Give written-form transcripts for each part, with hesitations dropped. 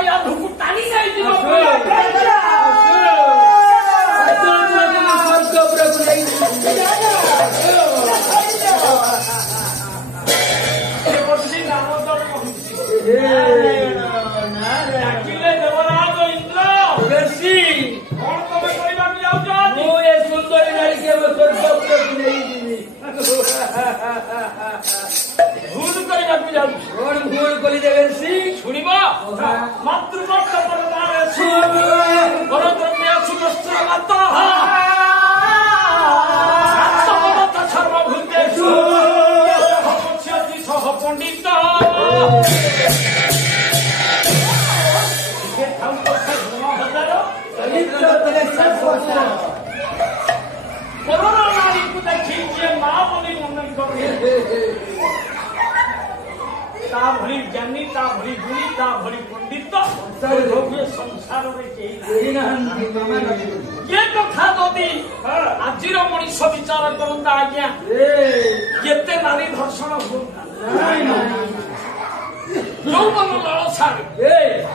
କହିବା ଧୁକୁ ଟାଣି ଯାଇଯିବ ଡାକିଲେ ଦେବରାଜ ଇନ୍ଦ୍ର ବେଶୀ କଣ ତମେ କହିବାକୁ ଯାଉଛ? ମୁଁ ଏ ସୁନ୍ଦରୀ ନାରୀକି ଏବେ ସ୍ୱର୍ଗପୁରକୁ ନେଇଯିବି। ଭୁଲ କରିବାକୁ ଯାଉଛି। କଣ ଭୁଲ କରିଦେବେ? ଶୁଣିବ ମାତୃଭକ୍ତ ପରଦ୍ରବ୍ୟ ସୁବସ୍ତ୍ର ମାତ ସର୍ବଭୂତେଷୁ ସହ ପଣ୍ଡିତ ନାରୀକୁ ଦେଖି ଯିଏ ମା ବୋଲି ମନେ କରେ ତା ଭଳି ଜ୍ଞାନୀ, ତା ଭଳି ଗୁଣୀ, ତା ଭଳି ପଣ୍ଡିତ ସଂସାରରେ କେହି ନାହାନ୍ତି। ଏ କଥା ଯଦି ଆଜିର ମଣିଷ ବିଚାର କରନ୍ତା ଆଜ୍ଞା କେତେ ନାରୀ ଧର୍ଷଣ ହୁଅନ୍ତା। ଯୌବନ ଲାଳସାରେ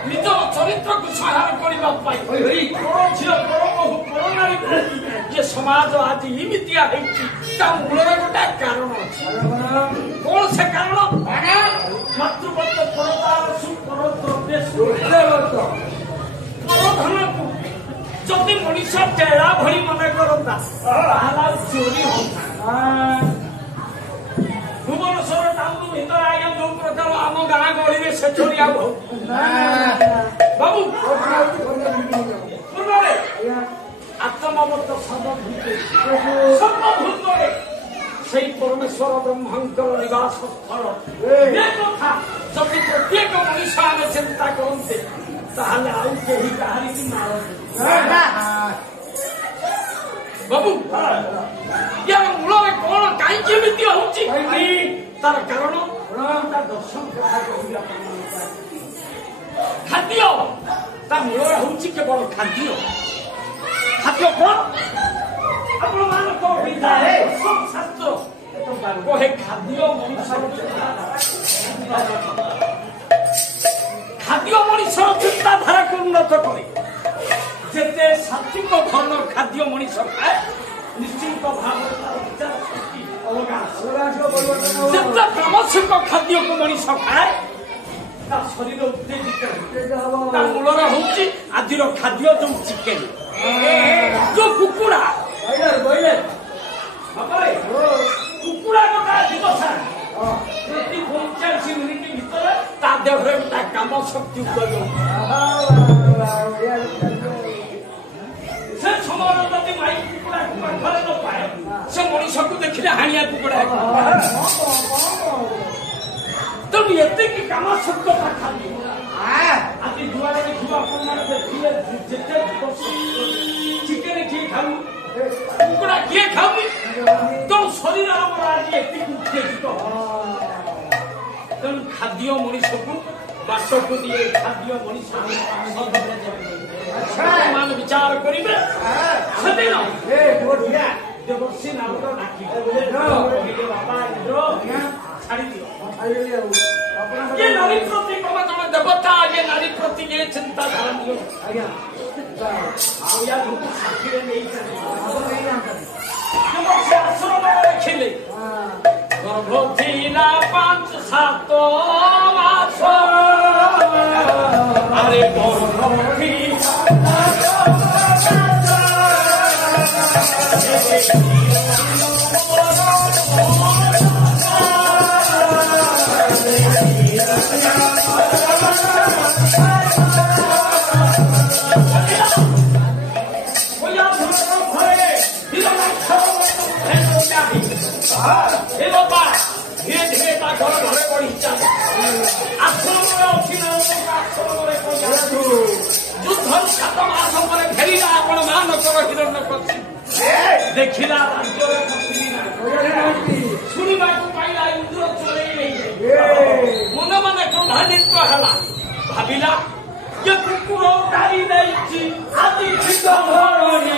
ନିଜର ଚରିତ୍ରକୁ ସଂହାର କରିବା ପାଇଁ ପର ଝିଅ, ପର ବହୁ, ପର ନାରୀ ଯେ ସମାଜ ଆଜି ଏମିତିଆ ହେଇଛି ତା ମୂଳରେ ଗୋଟେ କାରଣ ଅଛି। କଣ ସେ କାରଣ? ମାତୃବତ ପରଦାର ସୁପରଦ୍ରବ୍ୟ ପରଧନକୁ ଯଦି ମଣିଷ ଟେଳା ଭଳି ମନେ କରନ୍ତା ତାହେଲେ ଚୋରି ହନ୍ତା। ଭୁବନେଶ୍ୱର ଟାଉନ ଭିତରେ ଆଜ୍ଞା ଯୋଉ ପ୍ରକାର ଆମ ଗାଁ ଗହଳିରେ ସେ ଚୋରି ଆଉ ବାବୁ ପୂର୍ବରେ ଆତ୍ମବତ ସର୍ବଭୂତରେ ସେଇ ପରମେଶ୍ୱର ବ୍ରହ୍ମାଙ୍କର ନିବାସ ସ୍ଥଳ। ଏ କଥା ଯଦି ପ୍ରତ୍ୟେକ ମଣିଷ ଆମେ ଚିନ୍ତା କରନ୍ତେ ତାହେଲେ ଆଉ କେହି କାହାରିକି ମାରନ୍ତି। ବାବୁ ୟାର ମୂଳରେ କଣ କାହିଁକି ଏମିତି ହଉଛି ତାର କାରଣ ତା ଦର୍ଶନ କଥା କହିଲା ଖାଦ୍ୟ ତା ମୂଳରେ ହଉଛି କେବଳ ଖାଦ୍ୟ। ଖାଦ୍ୟ କଣ ଆପଣ ମାନଙ୍କ ଶାସ୍ତ୍ର କହେ ଖାଦ୍ୟ ମଣିଷର ଚିନ୍ତାଧାରାକୁ ଉନ୍ନତ କରେ। ଯେତେ ସାତ୍ବିକ ଧରଣ ଖାଦ୍ୟ ମଣିଷ ଖାଏ ନିଶ୍ଚିତ ଭାବରେ ତାର ବିଚାର ଶକ୍ତି ଅଲଗା। ଯେତେ ତାମସିକ ଖାଦ୍ୟକୁ ମଣିଷ ଖାଏ ତା ଶରୀର ଉତ୍ତେଜିତ ତା ମୂଳରେ ହଉଛି ଆଜିର ଖାଦ୍ୟ ଯୋଉ ଚିକେନ, ଯୋଉ କୁକୁଡ଼ା କୁକୁଡ଼ା ଗୋଟା ଦିବସା ପ୍ରତି 45 ମିନିଟ ଭିତରେ ତା ଦେହରେ ଗୋଟା କାମ ଶକ୍ତି ଉପଯୋଗ। ସେ ସମୟରେ ଯଦି ମାଇ କୁକୁଡ଼ାକୁ ପାଖରେ ନ ପାଏ ସେ ମଣିଷକୁ ଦେଖିଲେ ହାଣିଆ କୁକୁଡ଼ା। ତେଣୁ ଏତିକି କାମ ଶକ୍ତ ଖାଦ୍ୟ ଆଜି ଯୁଆଡେ ଦେଖିବା ଆପଣମାନେ ଦେଖିଲେ ଯେତେ ଚିକେନ କିଏ ଖାଉ କୁକୁଡ଼ା କିଏ ଖାଉନି। ତେଣୁ ଶରୀର ଆମର ଆଜି ଏତିକି ଉତ୍ତେଜିତ। ତେଣୁ ଖାଦ୍ୟ ମଣିଷକୁ ବାଟକୁ ଦିଏ। ଖାଦ୍ୟ ମଣିଷ ମାନ ବିଚାର କରିବେ ସେଦିନ ଦେବର୍ଷୀ ନାରଦ ଡାକିଲେ ବାବା ଇନ୍ଦ୍ର ଛାଡ଼ି ଦିଅ। ये नारी प्रति कम जन देवता ये नारी प्रति ये चिंता धारण साथी रखिले गर्भवती 5-7 मास अरे गर्भवती देखिला शुणा पाइला इंद्र चोरे मन मन क्रोधान्वित है भाविला ये कुकुर डाली नहीं आदि धरणी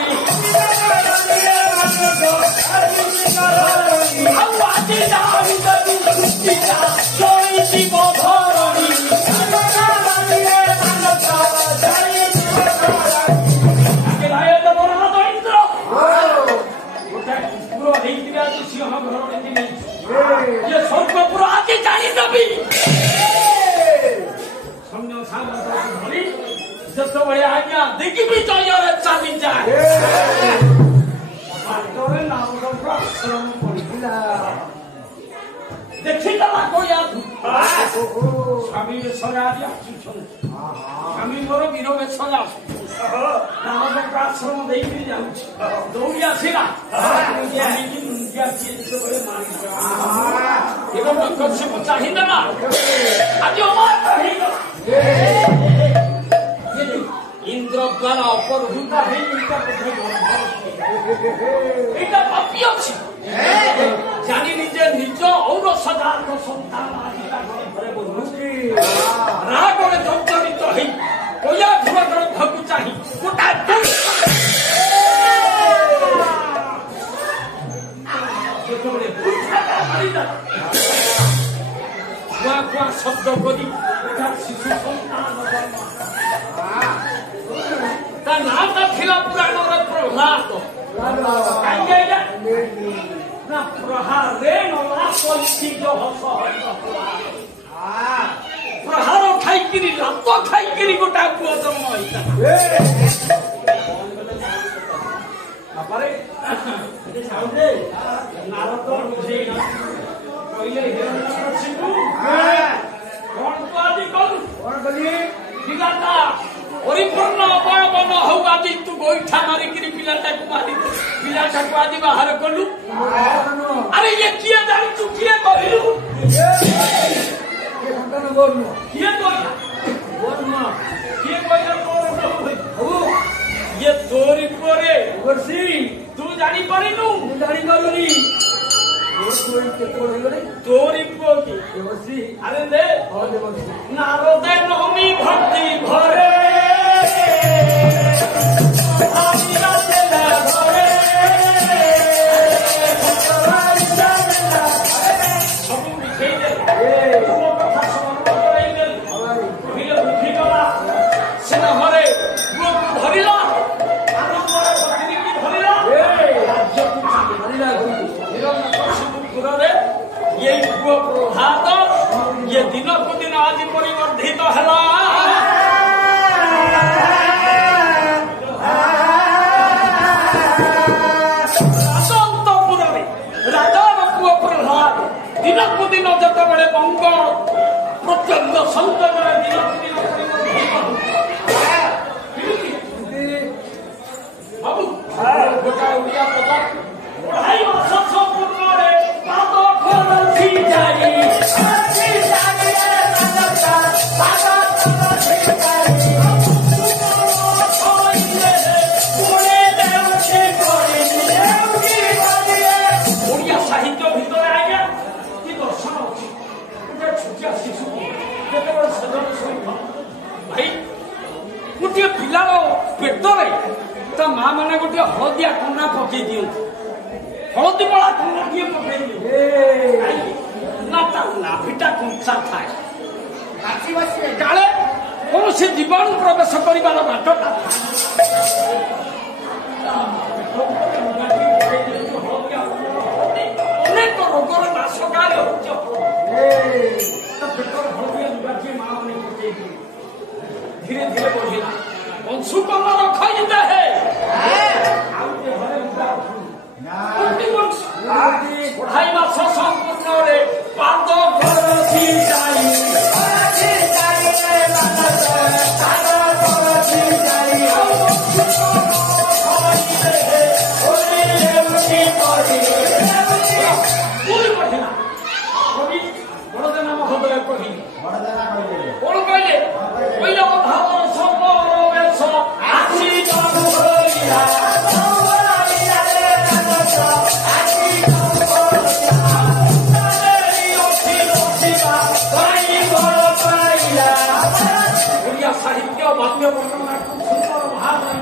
ଚାବି ସମୟ ସାଙ୍ଗ ଧରି ଯେତେବେଳେ ଆଜ୍ଞା ଦେଖିବି ଜୟରେ ଚାଲି ଯାଏ ବାଟରେ ନାମଦଙ୍କ ଆଶ୍ରମ ପଡ଼ିଥିଲା ଦେଖିଦେଲା କୋଳିଆ ସ୍ୱାମୀ ବେଶରେ ଆଜି ଆସୁଛନ୍ତି ସ୍ୱାମୀ ମୋର ବୀର ବେଶରେ ଆସୁଛନ୍ତି ନାମଦଙ୍କ ଆଶ୍ରମ ଦେଇକିରି ଯାଉଛି ଦୌଡ଼ି ଆସିଲା ଯେତେବେଳେ ମାରିଦେଲା ସେ ଚାହିଁଦେଲା ଆଜି ଅମାର ହେଇଗଲା ଇନ୍ଦ୍ର ଦ୍ୱାରା ଅପରଭୂତା ହେଇ ଏଇଟା ପାପି ଅଛି ଜାଣିନି ଯେ ନିଜ ଔରସଦାର ସନ୍ତାନ ଆଜି ତାଙ୍କ ଘରେ ବସୁଛି ରାଗରେ ଜର୍ଜରିତ ହେଇ କୋୟା ଧୂଆଁ ଧକୁ ଚାହିଁ ଗୋଟା ଯେତେବେଳେ କୁଆ କୁଆ ଶବ୍ଦ କରି ଶିଶୁ ସନ୍ତାନ ତା ନାଁଟା ଥିଲା ପୁରାଣରେ ପ୍ରହ୍ଲାଦ କାହିଁକି ଆଜ୍ଞା ନା ପ୍ରହାରେ ନଲା ପୈତିକ ହସ ପ୍ରହାର ଖାଇକିରି ଲାତ ଖାଇକିରି ଗୋଟା ପୁଅ ଜନ୍ମ ହେଇଥାଏ ନାରଦ ବୁଝେଇ କହିଲେ ହିରଣ୍ୟକଶିପୁ କଣ ତୁ ଆଜି କଲୁ କଣ କଲି ପିଲାଟା ପରିପୂର୍ଣ୍ଣ ଅବୟବନ ହଉ ଆଜି ତୁ ଗୋଇଠା ମାରିକିରି ପିଲାଟାକୁ ମାରି ପିଲାଟାକୁ ଆଜି ବାହାର କଲୁ ଆରେ ଇଏ କିଏ ଜାଣିଛୁ କିଏ କହିଲୁ କିଏ କହିଲା କିଏ କହିଲା ଇଏ ତୋରି ପରେ ତୁ ଜାଣିପାରିଲୁ ଜାଣିପାରୁନି ତୋରି ପୁଅ କି ଆରେ ଦେ ନାରଦେ ନମି ଭକ୍ତି ଘରେ ସବୁ ମିଶେଇଦେଲେ କଥା ସ୍ମରଣ କରାଇଦେଲେ କହିଲେ ବୁଝିଗଲା ସିନା ଘରେ ପୁଅକୁ ଧରିଲା ଆନନ୍ଦରେ ପତ୍ନୀକି ଧରିଲା ରାଜ୍ୟକୁ ଧରିଲା ହିରଣ୍ୟକଶିପୁରରେ ଏଇ ପୁଅ ପ୍ରହ୍ଲାଦ ଇଏ ଦିନକୁ ଦିନ ଆଜି ପରିବର୍ଦ୍ଧିତ ହେଲା ରାଜନ୍ତପୁରରେ ରାଜାର ପୁଅ ପ୍ରହ୍ଲାଦ ଦିନକୁ ଦିନ ଯେତେବେଳେ ମଙ୍ଗଳ ପ୍ରତ୍ୟଙ୍ଗ ସୌନ୍ଦର୍ଯ୍ୟରେ ଦିନକୁ ଦିନ ବାବୁ ଗୋଟା ଓଡ଼ିଆ ପଦ ପଢ଼ାଇ ମାସ ସମ୍ପୂର୍ଣ୍ଣରେ ପାଦ ଖୋଲଛି ଯାଇ ଓଡ଼ିଆ ସାହିତ୍ୟ ଭିତରେ ଆଜ୍ଞା କି ଦର୍ଶନ ଅଛି ଗୋଟେ ଛୋଟିଆ ଶିଶୁକୁ ଯେତେବେଳେ ସେଜନ ସହିତ ଭାଇ ଗୋଟିଏ ପିଲାର ପେଟରେ ତା ମା ମାନେ ଗୋଟିଏ ହଳଦିଆ କନା ପକେଇ ଦିଅନ୍ତି ହଳଦୀ ମଳା କନା କିଏ ପକେଇ ଦିଅନ୍ତି ନା ତା ନାଭିଟା କଞ୍ଚା ଥାଏ କାଳେ କୌଣସି ଜୀବାଣୁ ପ୍ରବେଶ କରିବାର ବାଟଟା ଅନେକ ରୋଗର ନାଶକାରୀ ହଉଛି ପେଟର ହଳଦିଆ ଲୁଗାଟିଏ ମା ମାନେ ପକେଇ ଦିଅନ୍ତି ଧୀରେ ଧୀରେ ବଢିଲା ଅଂଶୁକମ ରଖଇଦେ ହେ ଆଉ ଘରେ ପଢ଼ାଇ ମାସ ସମ୍ପୂର୍ଣ୍ଣରେ ପାଦ କରଛି ଯାଇ ବଡ଼ଦେନା ମହୋଦୟ କହିଲେ କଣ କହିଲେ କହିଲେ ଅଧାର ସମର ବେଶ ଆସି ଓଡ଼ିଆ ସାହିତ୍ୟ ବାକ୍ୟ ବର୍ଣ୍ଣନା ଖୁବ୍ ସୁନ୍ଦର ଭାବରେ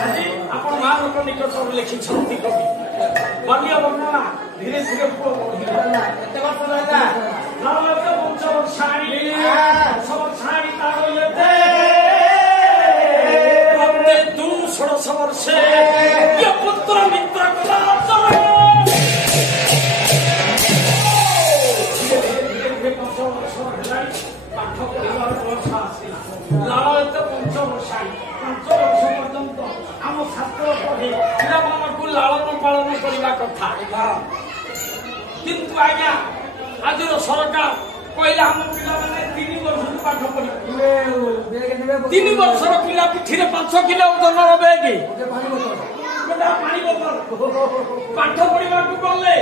ଆଜି ଆପଣ ମାନଙ୍କ ନିକଟରେ ଲେଖିଛନ୍ତି କବି ବାକ୍ୟ ବର୍ଣ୍ଣନା ଧୀରେ ଧୀରେ କେତେ ବର୍ଷ ରହିଲା तू 16 वर्षे पुत्र मित्र ଲାଳୟତ ପଞ୍ଚବର୍ଷାଣି 5 ବର୍ଷ ପର୍ଯ୍ୟନ୍ତ ଆମ ଶାସ୍ତ୍ର ପଢ଼େ ପିଲାମାନଙ୍କୁ ଲାଳନ ପାଳନ କରିବା କଥା। କିନ୍ତୁ ଆଜ୍ଞା ଆଜିର ସରକାର କହିଲେ ଆମ ପିଲାମାନେ 3 ବର୍ଷରୁ ପାଠ ପଢିବେ। 3 ବର୍ଷର ପିଲା ପିଠିରେ 5 କିଲୋ ଓଜନର ବେଗ, ପାଣି ବୋତଲ, ପାଠ ପଢିବାକୁ ଗଲେ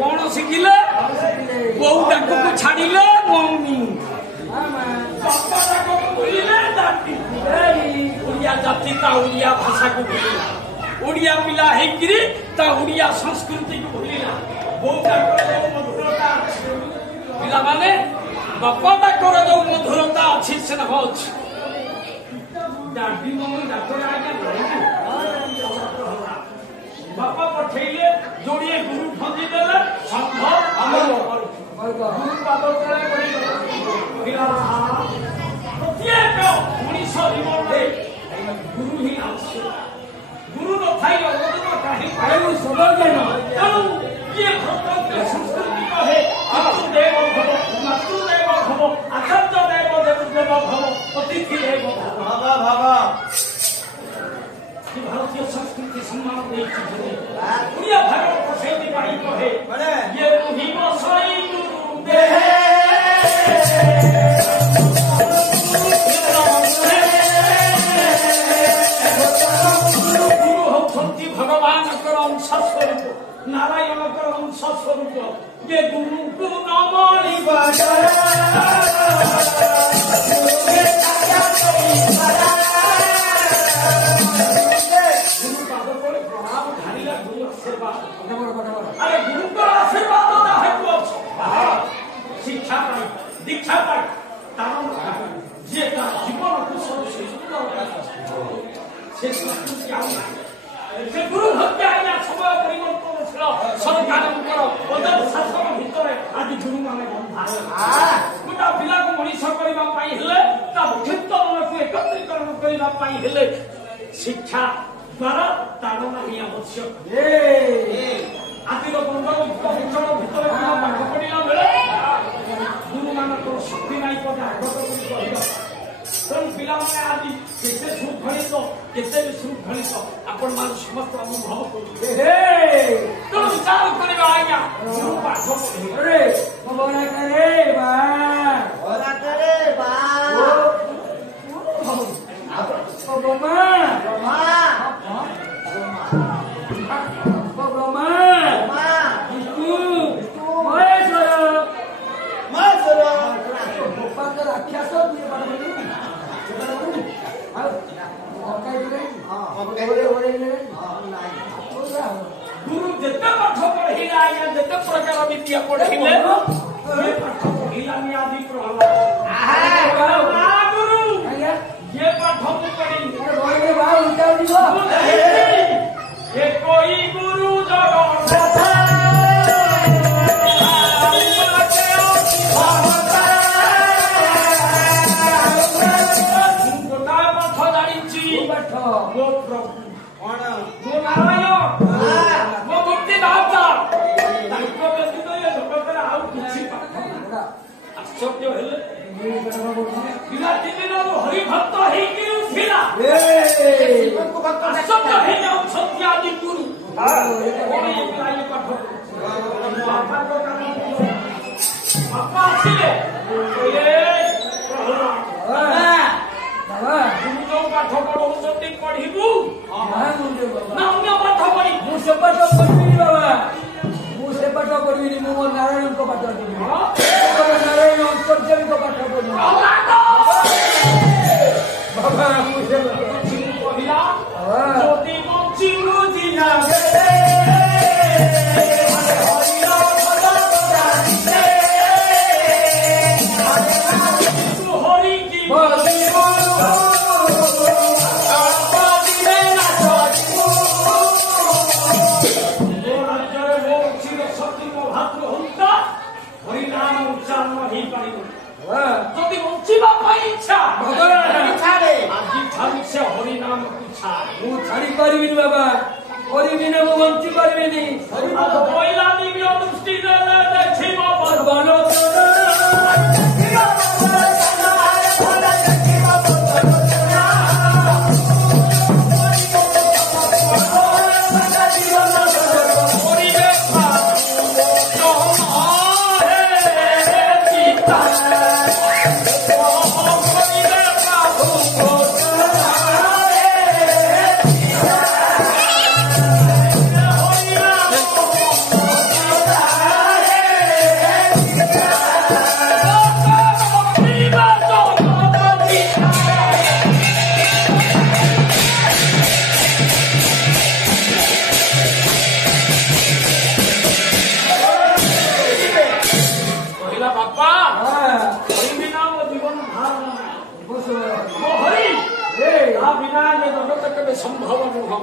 କଣ ଶିଖିଲେ? ବୋଉ ତାଙ୍କୁ ଛାଡିଲେ ମମି, ବାପା ତାକୁ ଭୁଲିଲେ ଜାତି, ଓଡିଆ ଜାତି ତା ଓଡିଆ ଭାଷାକୁ ଭୁଲିଲା, ଓଡିଆ ପିଲା ହେଇକିରି ତା ଓଡିଆ ସଂସ୍କୃତିକୁ ଭୁଲିଲା। ବୋଉ ତାଙ୍କର ଯୋଉ ମଧୁରତା ପିଲାମାନେ ବାପା ତାଙ୍କର ଯୋଉ ମଧୁରତା ଅଛି ସ୍ନେହ ଅଛି। ଡାଡି ମମି ଡାକ୍ତର ଆଜ୍ଞା ବାପା ପଠେଇଲେ ଯୋଡ଼ିଏ ଗୁରୁ ଖଞ୍ଜି ଦେଲେ ସଂଘ ଗୁରୁ ପାଦ ତଳେ ପ୍ରତ୍ୟେକ ମଣିଷ ଜୀବନରେ ଗୁରୁ ହିଁ ଆବଶ୍ୟକ। ଗୁରୁ ନଥାଇ ଅବଦାନ କାହିଁ ପାଇବୁ ସର୍ବଜ୍ଞାନ। ତେଣୁ କିଏ ଭାରତୀୟ ସଂସ୍କୃତି କହେ ମାତୃଦେବ ଭବ, ମାତୃଦେବ ଭବ, ଆଚାର୍ଯ୍ୟ ଦେବ ଦେବ ଭବ, ଅତିଥି ଦେବ ଭବ। ଭାରତୀୟ ସଂସ୍କୃତି ସମ୍ମାନ ଦେଇଛି। ଓଡ଼ିଆ ଭାଗବତ ସେଇଥିପାଇଁ କହେ ଇଏ ମୁହିମ ସଇ ଗୁରୁ ଦେହେ ଗୁରୁ ହଉଛନ୍ତି ଭଗବାନଙ୍କର ଅଂଶ ସ୍ୱରୂପ, ନାରାୟଣଙ୍କର ଅଂଶ ସ୍ୱରୂପ। ଇଏ ଗୁରୁଙ୍କୁ ନ ମାନିବା अरे गुरु का आशीर्वाद है शिक्षा पाई दीक्षा पाई ये जीवन को से गुरु हत्या आया समय परिवर्तन सरकार शासन भितर आज गुरु मान गोटा पिला को मनीष करने एकत्रीकरण करने शिक्षा द्वारा ताड़ना ही आवश्यक। आदिर बंधन उपभूषण भितर पाठ पढ़ा बेले गुरु मानक शक्ति नाई पदे आगत तेणु पिला आज केते शृंखलित केते विशृंखलित आपण मान समस्त अनुभव करें। तेणु विचार करवा आज्ञा गुरु पाठ पढ़े गुरु जिते पाठ पढ़िला आज्ञा जिते प्रकार विद्या पढ़िले पाठ पढ़िला आदि प्रभाव गुरु ये पाठ पढ़ी ये कोई गुरु जगन्नाथ हरि भक्त आदि गुरु बापा आसिले गुरु पाठ पढ़ाऊँ पढ़ू ना अन्य पाठ पढ़ी मुझे पाठ पढ़ी बाबा मुझे पाठ पढ़ी मो नारायण को पाठ पढ़ी नारायण अंतर्जय को पाठ पढ़ी बाबा मुझे पढ़िला ज्योति बंची मुझिला हरि की যদি বঞ্চিবা ইচ্ছা আজি ছাড়ছে হরি নাম ইচ্ছা মু ছাড়ি পারিবিনি বাবা হরিবি না মু বঞ্চি পারিবিনি পয়লা দিবি দৃষ্টি দেখিব বল ଗାଁରେ ଜଗତ କେବେ ସମ୍ଭବ ନୁହଁ।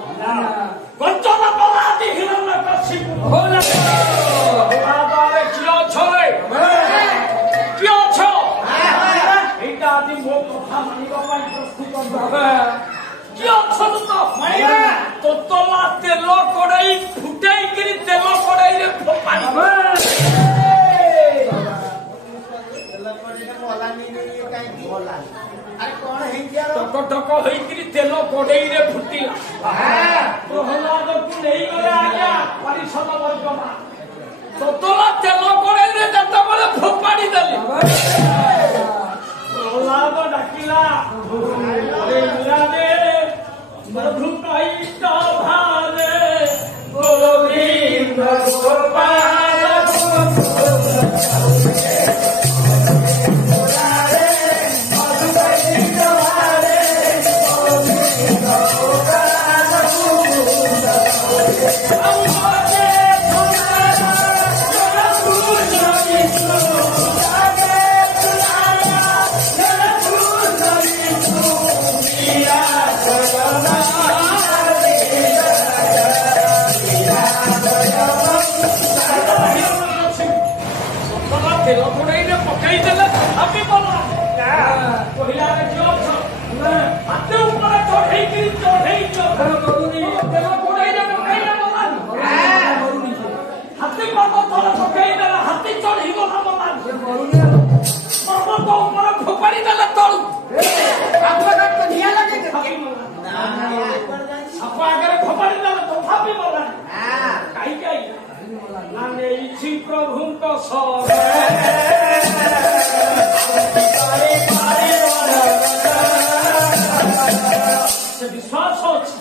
ଗଞ୍ଚନ ପଲାତି ହିରଣ୍ୟ କଶିପୁ କିଏ ଅଛ କିଏ ଅଛ ଏଇଟା ଆଜି ମୋ କଥା ମାନିବା ପାଇଁ ପ୍ରସ୍ତୁତ କିଏ ଅଛନ୍ତି ତ ତୋତଲା ତେଲ କଡ଼େଇ ଫୁଟେଇକିରି ତେଲ କଡ଼େଇରେ ଫୋପାଡ଼ି ଟକ ହେଇକିରି ତେଲ କଡ଼େଇରେ ଫୁଟିଲା ପ୍ରହ୍ଲାଦକୁ ନେଇଗଲେ ଆଜ୍ଞା ପାରିଷଦ ବର୍ଗମା ତୋତଲା ତେଲ କଡ଼େଇରେ ଯେତେବେଳେ ଫୋପାଡ଼ି ଦେଲେ ପ୍ରହ୍ଲାଦ ଡାକିଲା ମଧୁ କଇଷ୍ଟ ଭାରେ ଗୋବିନ୍ଦ ଗୋପାଳ ପ୍ରଭୁଙ୍କ ସେ ବିଶ୍ୱାସ ଅଛି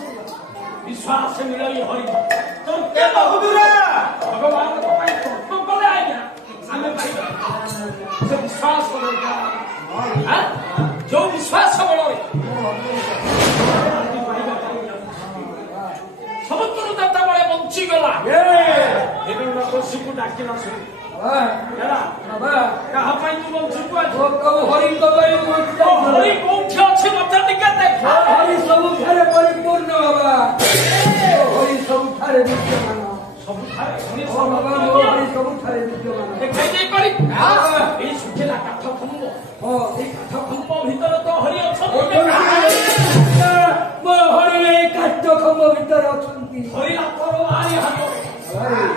ବିଶ୍ୱାସ ମିଳଇ ହରିବ ଭଗବାନଙ୍କ ପାଇଁ ତର୍କ କଲେ ଆଜ୍ଞା ଆମେ ସେ ବିଶ୍ୱାସ ଯୋଉ ବିଶ୍ୱାସ ବଳରେ ସବୁଥିରୁ ଯେତେବେଳେ ବଞ୍ଚିଗଲା ହିରଣ୍ୟକଶିକୁ ଡାକିଲା ଶୁଣି କାହା ପାଇଁ ତୁ ବଞ୍ଚୁଛୁ ହରିଙ୍କ ପାଇଁ ହରି କୋଉଠି ଅଛି ମତେ ଟିକେ ଦେଖ ହରି ସବୁଠାରେ ପରିପୂର୍ଣ୍ଣ ବାବା ହରି ସବୁଠାରେ ବିଦ୍ୟମାନ ସବୁଠାରେ ସବୁଠାରେ ବିଦ୍ୟମାନ ଦେଖାଇ ଦେଇ କରି ଏଇ ଶୁଖିଲା କାଠ ଖମ୍ବ ଏଇ କାଠ ଖମ୍ବ ଭିତରେ ତ ହରି ଅଛନ୍ତି ହରି ଏଇ କାଠ ଖମ୍ବ ଭିତରେ ଅଛନ୍ତି ହରି ହାତର ଆଣି ହାତ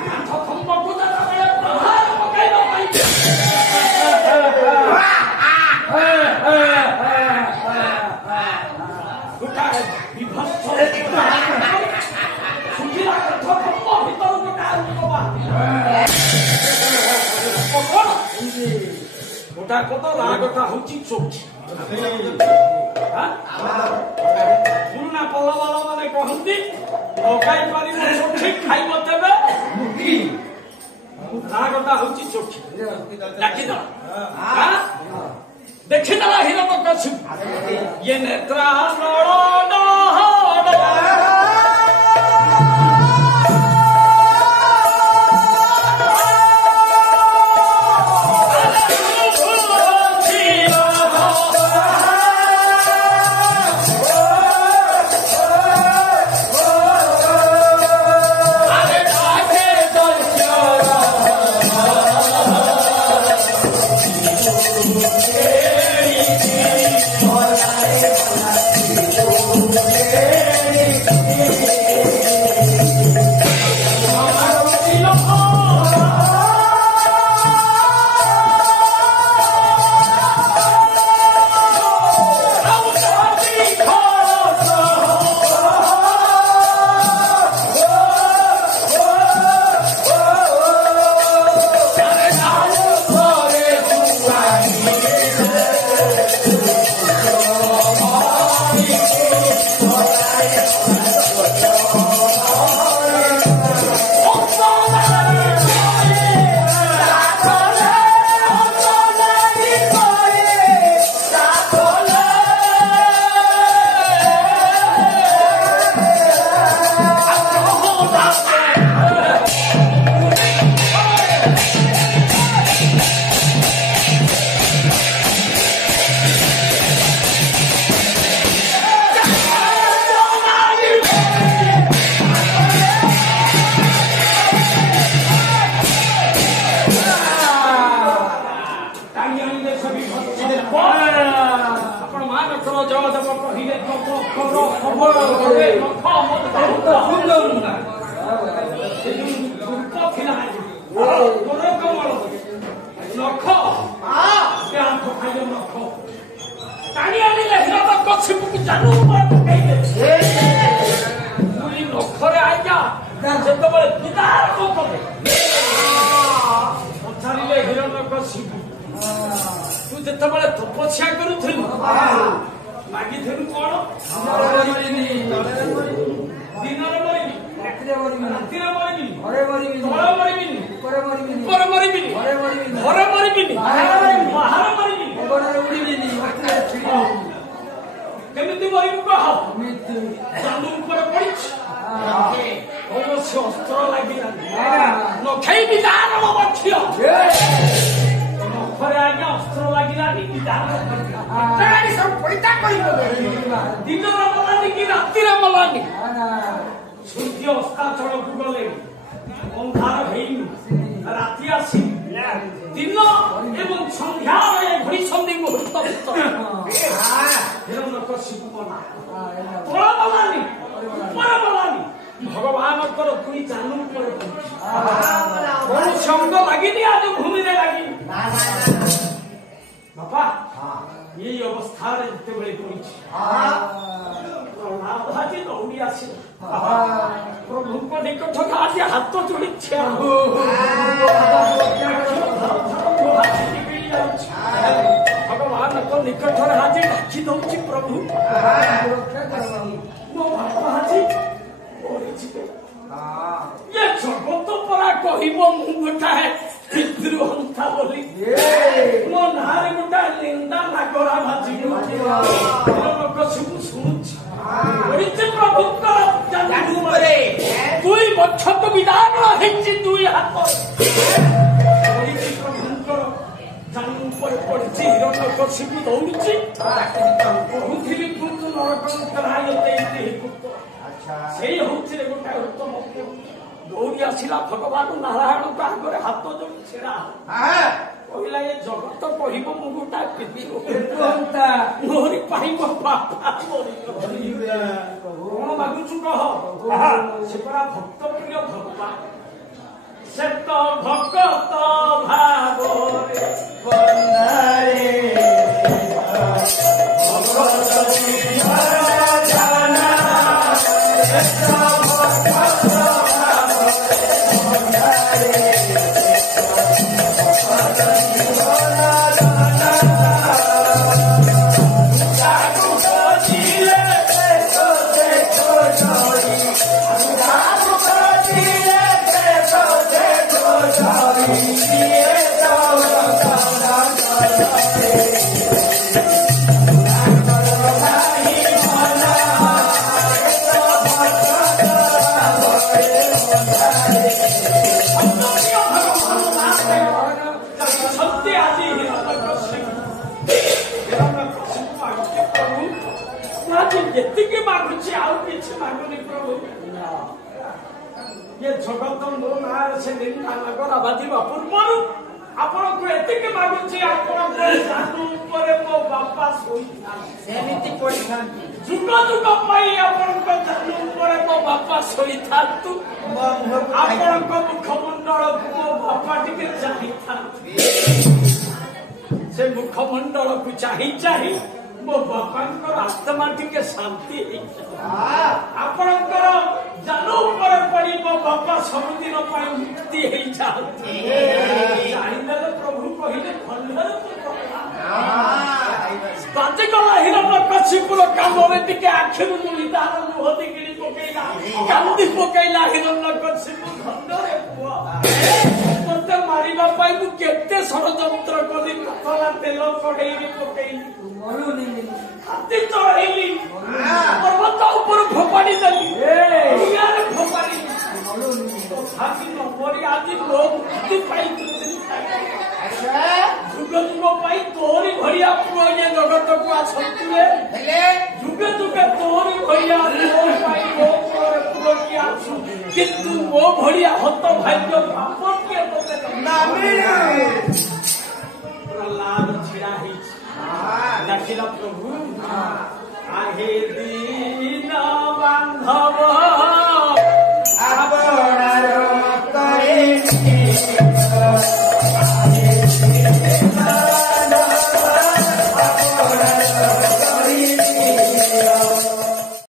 କାଠ ଖମ୍ବକୁ ଯେତେବେଳେ ପ୍ରହାର ପକାଇବା ପାଇଁ ଗୋଟାଏ ବିଭତ୍ସ ଶୁଖିଲା କାଠ ଖମ୍ବ ଭିତରୁ ଗୋଟା କତ ରାଗଟା ହଉଛି ଚୋଖି ପୁରୁଣା ପଲବାଳ ମାନେ କହନ୍ତି ପକାଇ ପାରିବ ଚୋଖି ଖାଇବ ତେବେ ରାଗଟା ହଉଛି ଚୋଖି ଡାକିଦେଲା ଦେଖିଦେଲା ହିରଣ୍ୟକଶିପୁ ଇଏ ନେତ୍ରା ମାତ୍ର ଜୟଦେବ କହିଲେ ନଖ ଥିଲା ନଖ ଖାଇଲେ ନଖ ଟାଣି ଆଣିଲେ ହିରଣ କଛିପୁକୁ ଜାନୁ ପକେଇଲେ ନଖରେ ଆଜ୍ଞା ଯେତେବେଳେ ବିଦାରକ କଲେ ପଚାରିଲେ ହିରଣ କଛିପୁ ତୁ ଯେତେବେଳେ ତପସ୍ୟା କରୁଥିଲୁ ମାଗିଥିଲୁ କଣ ଦିନରେ ମରିବି ରାତିରେ ମରିବିନି ତଳେ ମରିବିନି ଉପରେ ମରିବିନି ଘରେ ମରିବିନି ବାହାରେ ମରିବିନି କେମିତି ମରିବୁ କହ ଜାନୁ ଉପରେ ପଡିଛି କୌଣସି ଅସ୍ତ୍ର ଲାଗିଲାନି ନଖେଇବି ଦାରଣ ବକ୍ଷ୍ୟ ନଖରେ ଆଜ୍ଞା ଅସ୍ତ୍ର ଲାଗିଲାନି କି ଦାରଣ ସବୁ ପଇତା କରିବ ଦିନରେ ମଲାନି କି ରାତିରେ ମଲାନି ସୂର୍ଯ୍ୟ ଅସ୍ତାଚଳକୁ ଗଲେ ଅନ୍ଧାର ହେଇନି ରାତି ଆସି ଦିନ ଏବଂ ସନ୍ଧ୍ୟାବେଳେ ଘଡ଼ିସନ୍ଧି ମୁହୂର୍ତ୍ତ ହିରଣ୍ୟକଶିପୁ ମଲା ତଳ ମଲାନି ଉପରେ ମଲାନି ଭଗବାନଙ୍କର ଦୁଇ ଜାନୁ ଉପରେ କୌଣସି ଅଙ୍ଗ ଲାଗିନି ଆଜି ଭୂମିରେ ଲାଗିନି ବାପା ଏଇ ଅବସ୍ଥାରେ ଯେତେବେଳେ ପଡିଛି ଆଜି ଦୌଡ଼ି ଆସିଲା ପ୍ରଭୁଙ୍କ ନିକଟକୁ ଆଜି ହାତ ଯୋଡ଼ିଛି ଭଗବାନଙ୍କ ନିକଟରେ ଆଜି ଡାକି ଦଉଛି ପ୍ରଭୁ ମୋ ବାପା ଆଜି ମରିଯିବେ ଏ ଜଗତ ପରା କହିବ ମୁଁ ଗୋଟାଏ ପିତୃହନ୍ତା ବୋଲି ମୋ ନାଁରେ ଗୋଟାଏ ନିନ୍ଦା ନାଗରା ବାଜିବ ସବୁ ଶୁଣୁଛି ପ୍ରଭୁଙ୍କର ଦୁଇ ବକ୍ଷକୁ ବିଧାନ ହେଇଛି ଦୁଇ ହାତ ପ୍ରଭୁଙ୍କର ଜାନୁ ଉପରେ ପଡିଛି ହିରଣ୍ୟକଶିପୁ ଦୌଡୁଛି କହୁଥିଲି ପୁତ୍ର ସେଇ ହଉଛି ଗୋଟାଏ ଉତ୍ତମ ଦୌଡ଼ି ଆସିଲା ଭଗବାନ ନାରାୟଣଙ୍କ ଆଗରେ ହାତ ଯୋଡ଼ି ଛିଡା କହିଲା ଏ ଜଗତ କହିବ ମୁଁ ଗୋଟାଏ ପିତୃହନ୍ତା ମୋରି ପାଇଁ ମୋ ବାପା କଣ ମାଗୁଛୁ କହ ସେ ପରା ଭକ୍ତ ପ୍ରିୟ ଭଗବାନ ସେ ତ ଭକ୍ତ ଭାବରେ ଯେତିକି ମାଗୁଛି ଆଉ କିଛି ମାଗୁନି ପ୍ରଭୁ ଏ ଜଗତ ମୋ ନାଁରେ ସେ ନିନ୍ଦା ନଗରା ବାଜିବା ପୂର୍ବରୁ ଆପଣଙ୍କୁ ଏତିକି ମାଗୁଛି ଆପଣଙ୍କ ଜାନୁ ଉପରେ ମୋ ବାପା ଶୋଇଥାନ୍ତି ସେମିତି ପଡିଥାନ୍ତି ଯୁଗ ଯୁଗ ପାଇଁ ଆପଣଙ୍କ ଜାନୁ ଉପରେ ମୋ ବାପା ଶୋଇଥାନ୍ତୁ ଆପଣଙ୍କ ମୁଖମଣ୍ଡଳକୁ ମୋ ବାପା ଟିକେ ଚାହିଁଥାନ୍ତି ସେ ମୁଖମଣ୍ଡଳକୁ ଚାହିଁ ଚାହିଁ ମୋ ବାପାଙ୍କର ଆତ୍ମା ଟିକେ ଶାନ୍ତି ଆପଣଙ୍କର ଜାନୁ ଉପରେ ପଡି ମୋ ବାପା ସବୁଦିନ ପାଇଁ ମୁକ୍ତି ହେଇଯାଆନ୍ତି ଜାଣିଦେଲେ ପ୍ରଭୁ କହିଲେ ବାଜିଗଲା ହିରଣ୍ୟକଶିପୁର କାନରେ ଟିକେ ଆଖିରୁ ଲୁଣି ତାର ଲୁହ ଦିକିଣି ପକେଇଲା କାନ୍ଦି ପକେଇଲା ହିରଣ୍ୟକଶିପୁ ଧନରେ ପୁଅ ମତେ ମାରିବା ପାଇଁ ମୁଁ କେତେ ଷଡ଼ଯନ୍ତ୍ର କଲି ପତଳା ତେଲ କଡେଇରେ ପକେଇଲି ହାତୀ ଚଢେଇଲି ପର୍ବତ ଉପରୁ ଫୋପାଡ଼ି ଦେଲି ନିଆଁରେ ଫୋପାଡ଼ିଲି ତଥାପି ନ ମରି ଆଜି ମୋ ମୁକ୍ତି ପାଇଥିଲି ଯୁଗ ଯୁଗ ପାଇଁ ତୋରି ଭଳିଆ ପୁଅ ଏ ଜଗତକୁ ଆସନ୍ତୁରେ ଯୁଗ ଯୁଗ ତୋରି ଭଳିଆ ମୋ ପାଇଁ ମୋ ପୁଅ କିଏ ଆସୁ କିନ୍ତୁ ମୋ ଭଳିଆ ହତ ଭାଗ୍ୟ ପାପ କିଏ ମତେ ଲାଭ ଛିଡା ହେଇଛି ଥିଲା ପ୍ରଭୁ ଆହେ